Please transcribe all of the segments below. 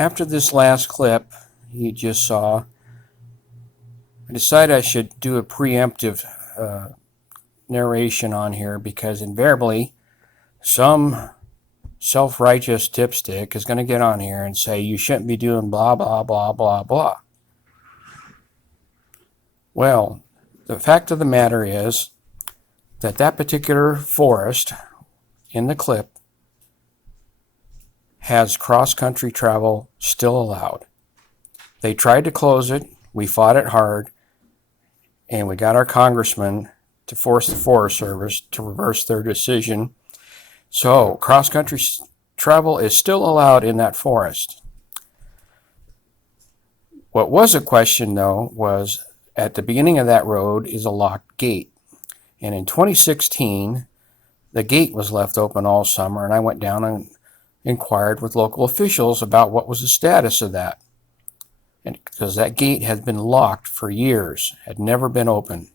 After this last clip you just saw, I decided I should do a preemptive narration on here, because invariably some self-righteous dipstick is going to get on here and say you shouldn't be doing blah, blah, blah, blah, blah. Well, the fact of the matter is that that particular forest in the clip has cross-country travel still allowed. They tried to close it. We fought it hard, and we got our congressman to force the Forest Service to reverse their decision. So cross-country travel is still allowed in that forest. What was a question, though, was at the beginning of that road is a locked gate. And in 2016, the gate was left open all summer, and I went down and inquired with local officials about what was the status of that. And because that gate had been locked for years, had never been open.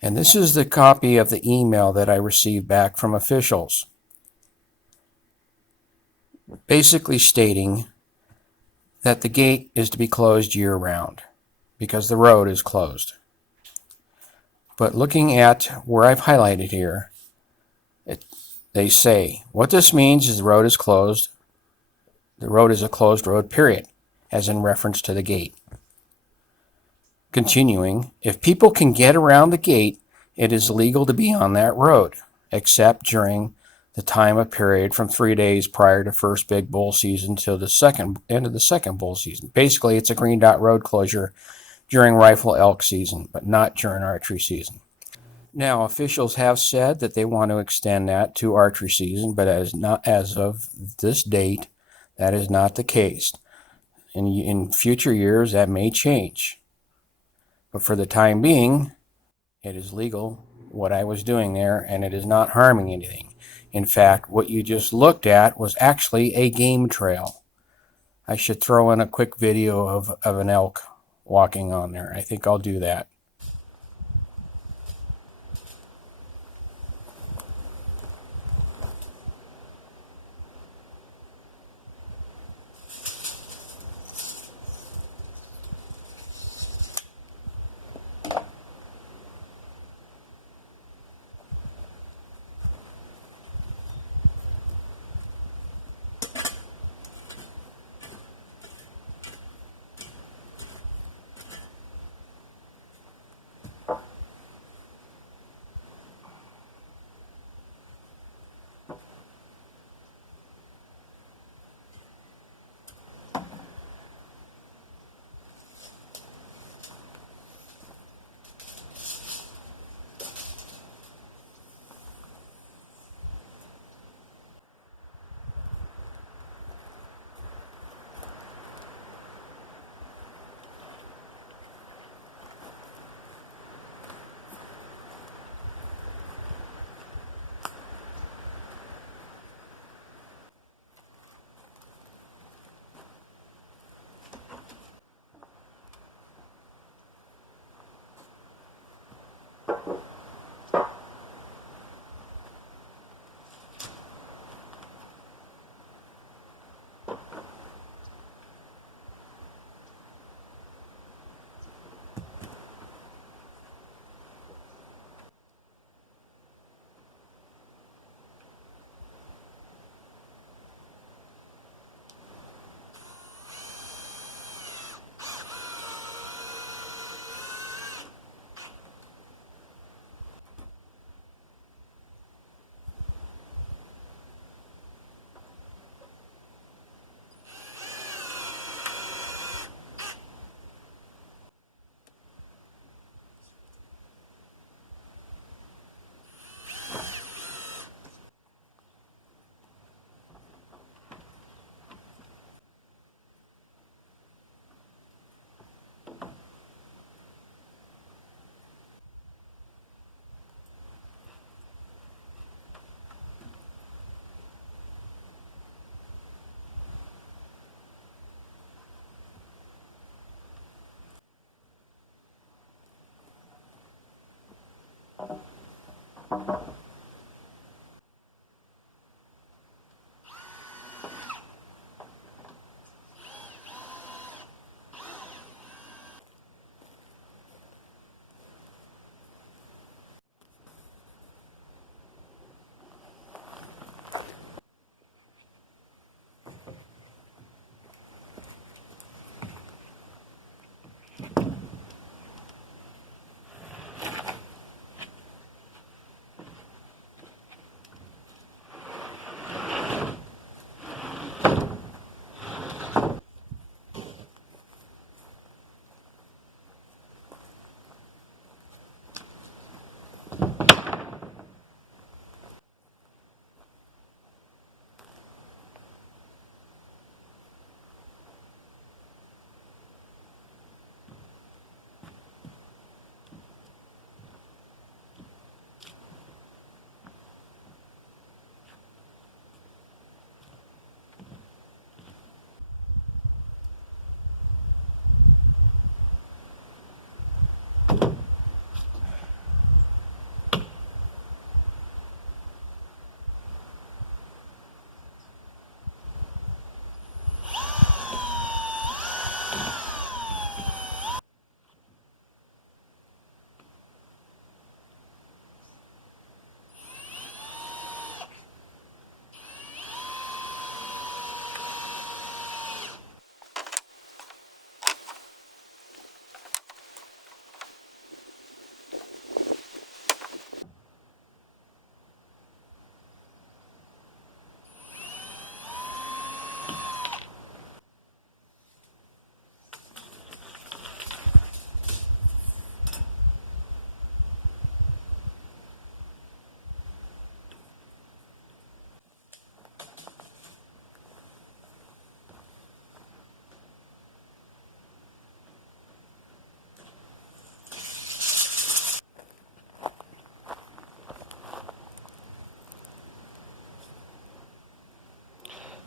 And this is the copy of the email that I received back from officials, basically stating that the gate is to be closed year-round because the road is closed. But looking at where I've highlighted here, they say what this means is the road is closed. The road is a closed road, period, as in reference to the gate. Continuing, if people can get around the gate, it is legal to be on that road, except during the time of period from 3 days prior to first big bull season till the end of the second bull season. Basically, it's a green dot road closure during rifle elk season, but not during archery season. Now, officials have said that they want to extend that to archery season, but as of this date, that is not the case. In future years, that may change. But for the time being, it is legal what I was doing there, and it is not harming anything. In fact, what you just looked at was actually a game trail. I should throw in a quick video of an elk walking on there. I think I'll do that.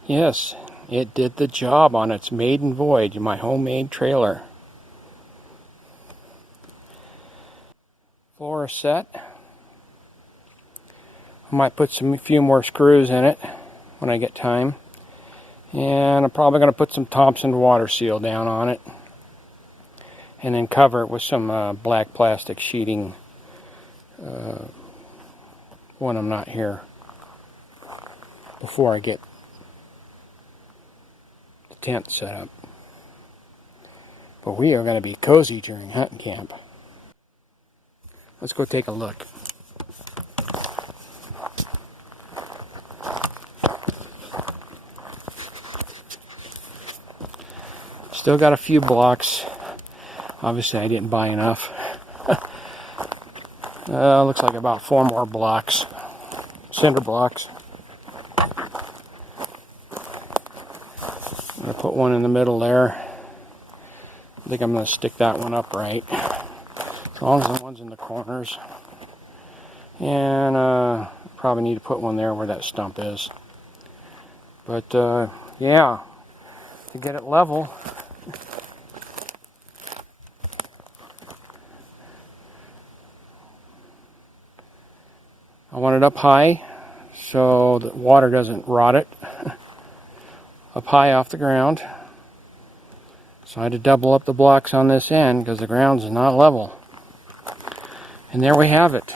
Yes, it did the job on its maiden voyage in my homemade trailer. Floor is set. I might put a few more screws in it when I get time. And I'm probably going to put some Thompson water seal down on it. And then cover it with some black plastic sheeting when I'm not here, before I get the tent set up. But we are going to be cozy during hunting camp. Let's go take a look. Still got a few blocks. Obviously I didn't buy enough. Looks like about 4 more blocks. Cinder blocks. I'm going to put one in the middle there. I think I'm going to stick that one up right. As long as the one's in the corners. And probably need to put one there where that stump is. But yeah, to get it level, I want it up high so the water doesn't rot it. Up high off the ground. So I had to double up the blocks on this end because the ground's not level. And there we have it.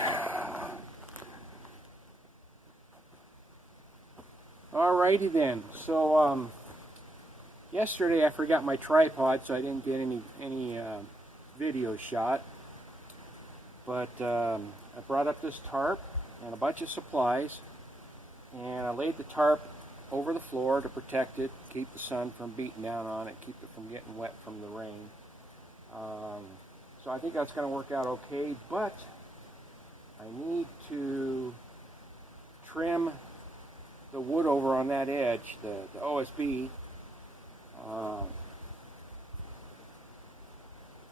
Alrighty then. So yesterday I forgot my tripod, so I didn't get any video shot. But I brought up this tarp and a bunch of supplies, and I laid the tarp over the floor to protect it, keep the sun from beating down on it, keep it from getting wet from the rain. So I think that's going to work out okay, but I need to trim the wood over on that edge, the OSB.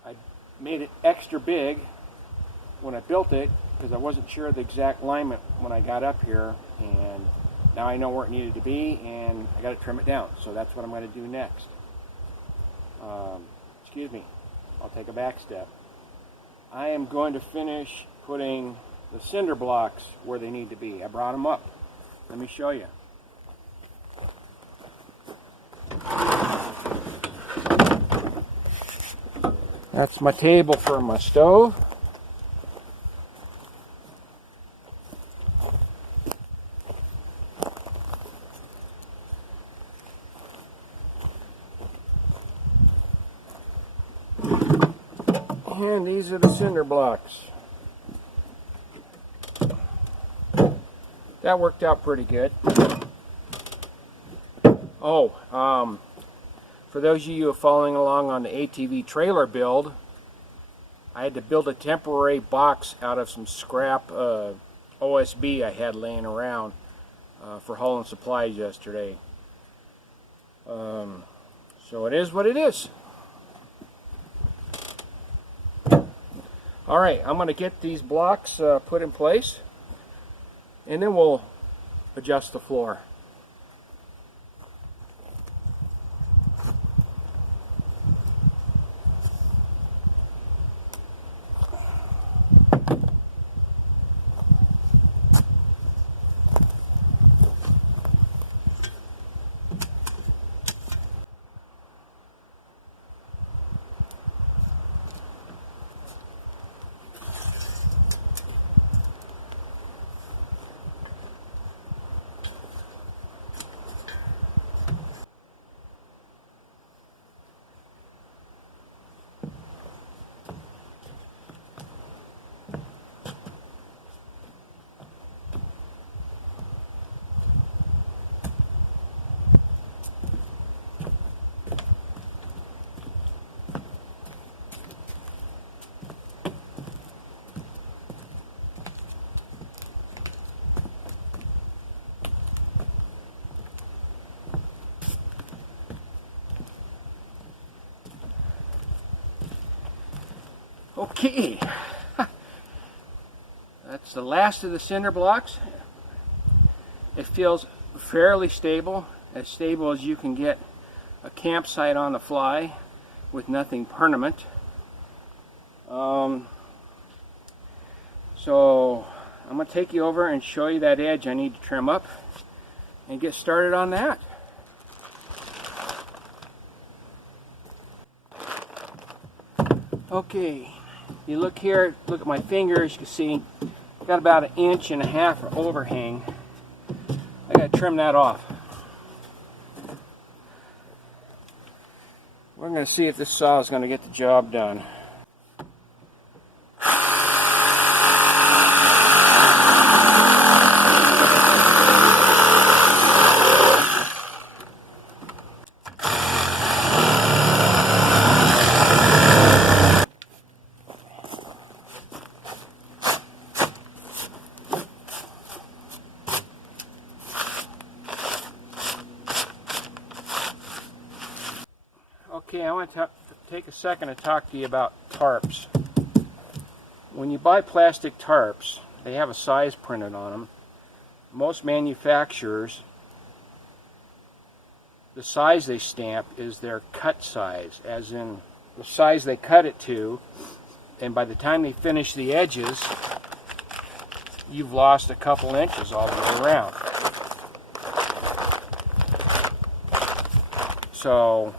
I made it extra big when I built it because I wasn't sure of the exact alignment when I got up here, and now I know where it needed to be, and I got to trim it down. So that's what I'm going to do next. Excuse me, I'll take a back step. I am going to finish putting the cinder blocks where they need to be. I brought them up. Let me show you. That's my table for my stove. And these are the cinder blocks. That worked out pretty good. Oh, for those of you who are following along on the ATV trailer build, I had to build a temporary box out of some scrap OSB I had laying around for hauling supplies yesterday. So it is what it is. Alright, I'm going to get these blocks put in place, and then we'll adjust the floor. Okay, that's the last of the cinder blocks. It feels fairly stable. as stable as you can get a campsite on the fly with nothing permanent. So I'm going to take you over and show you that edge I need to trim up and get started on that. Okay, you look here, look at my fingers, you can see I've got about 1.5 inches of overhang. I got to trim that off. We're going to see if this saw is going to get the job done. Okay, I want to take a second to talk to you about tarps. When you buy plastic tarps, they have a size printed on them. Most manufacturers, the size they stamp is their cut size, as in the size they cut it to, and by the time they finish the edges, you've lost a couple inches all the way around. So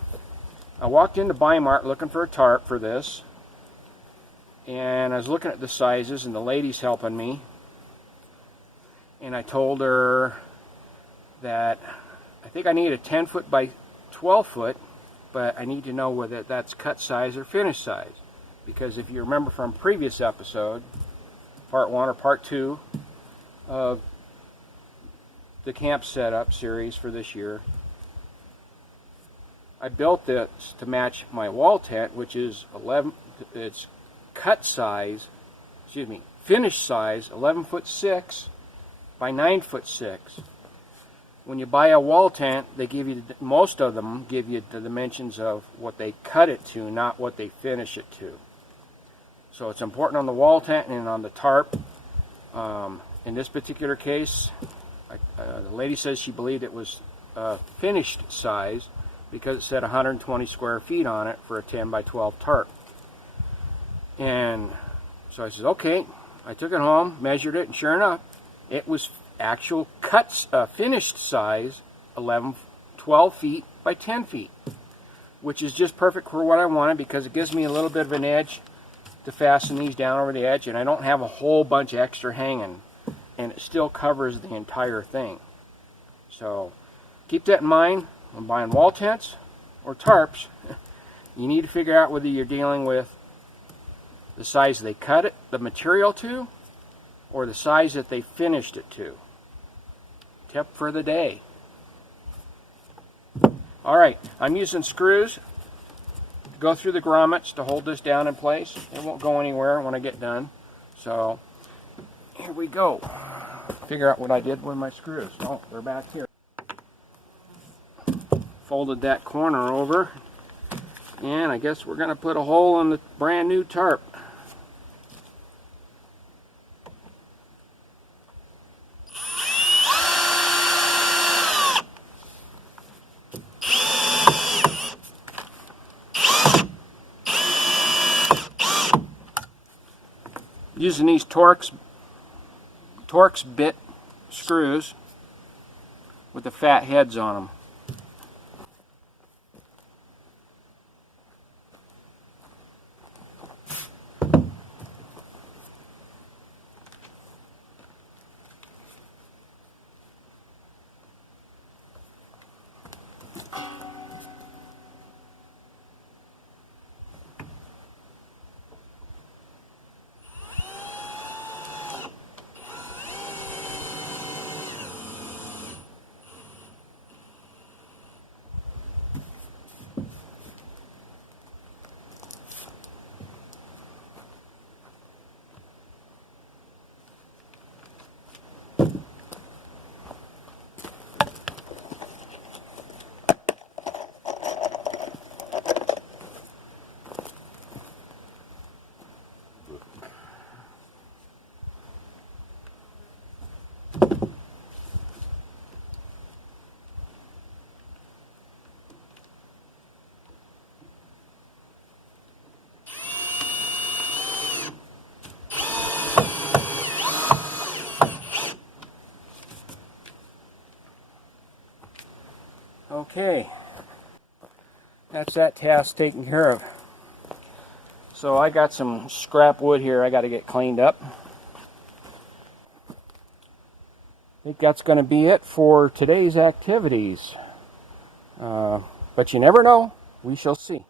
I walked into Bi-Mart looking for a tarp for this, and I was looking at the sizes, and the lady's helping me, and I told her that I think I need a 10 foot by 12 foot, but I need to know whether that's cut size or finish size, because if you remember from previous episode, part 1 or part 2 of the camp setup series for this year, I built this to match my wall tent, which is it's cut size, finish size 11 foot 6 by 9 foot 6. When you buy a wall tent, they give you, most of them give you the dimensions of what they cut it to, not what they finish it to. So it's important on the wall tent and on the tarp. In this particular case, the lady says she believed it was finished size, because it said 120 square feet on it for a 10 by 12 tarp. And so I said, okay. I took it home, measured it, and sure enough, it was actual finished size 12 feet by 10 feet, which is just perfect for what I wanted, because it gives me a little bit of an edge to fasten these down over the edge, and I don't have a whole bunch extra hanging, and it still covers the entire thing. So keep that in mind. When buying wall tents or tarps, you need to figure out whether you're dealing with the size they cut it, the material to, or the size that they finished it to. Tip for the day. Alright, I'm using screws to go through the grommets to hold this down in place. It won't go anywhere when I get done. So, here we go. Figure out what I did with my screws. Oh, they're back here. Folded that corner over, and I guess we're going to put a hole in the brand new tarp. Using these Torx bit screws with the fat heads on them. there's that task taken care of. So I got some scrap wood here I got to get cleaned up. I think that's going to be it for today's activities. But you never know. We shall see.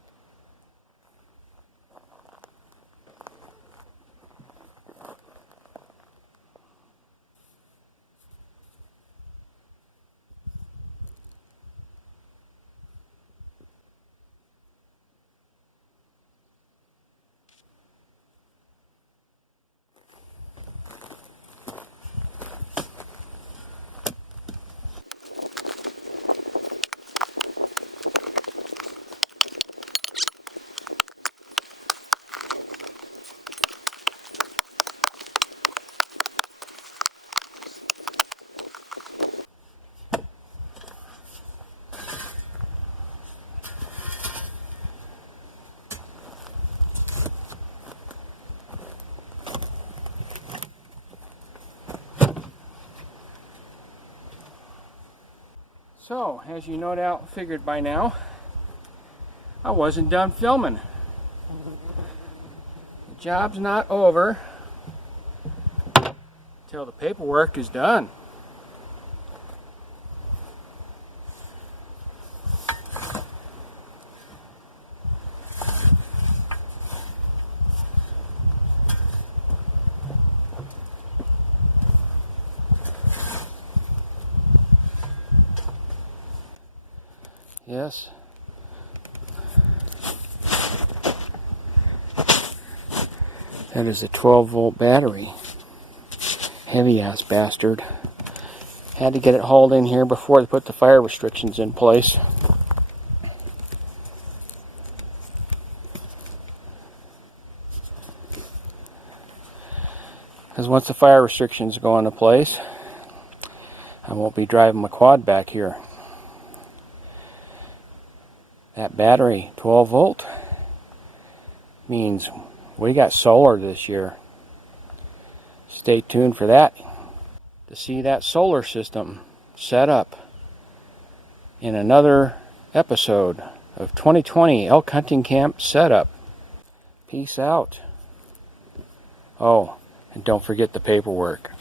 So, as you no doubt figured by now, I wasn't done filming. The job's not over until the paperwork is done. Yes. That is a 12-volt battery. Heavy-ass bastard. Had to get it hauled in here before they put the fire restrictions in place. Because once the fire restrictions go into place, I won't be driving my quad back here. That battery, 12 volt, means we got solar this year. Stay tuned for that to see that solar system set up in another episode of 2020 Elk Hunting Camp Setup. Peace out. Oh, and don't forget the paperwork.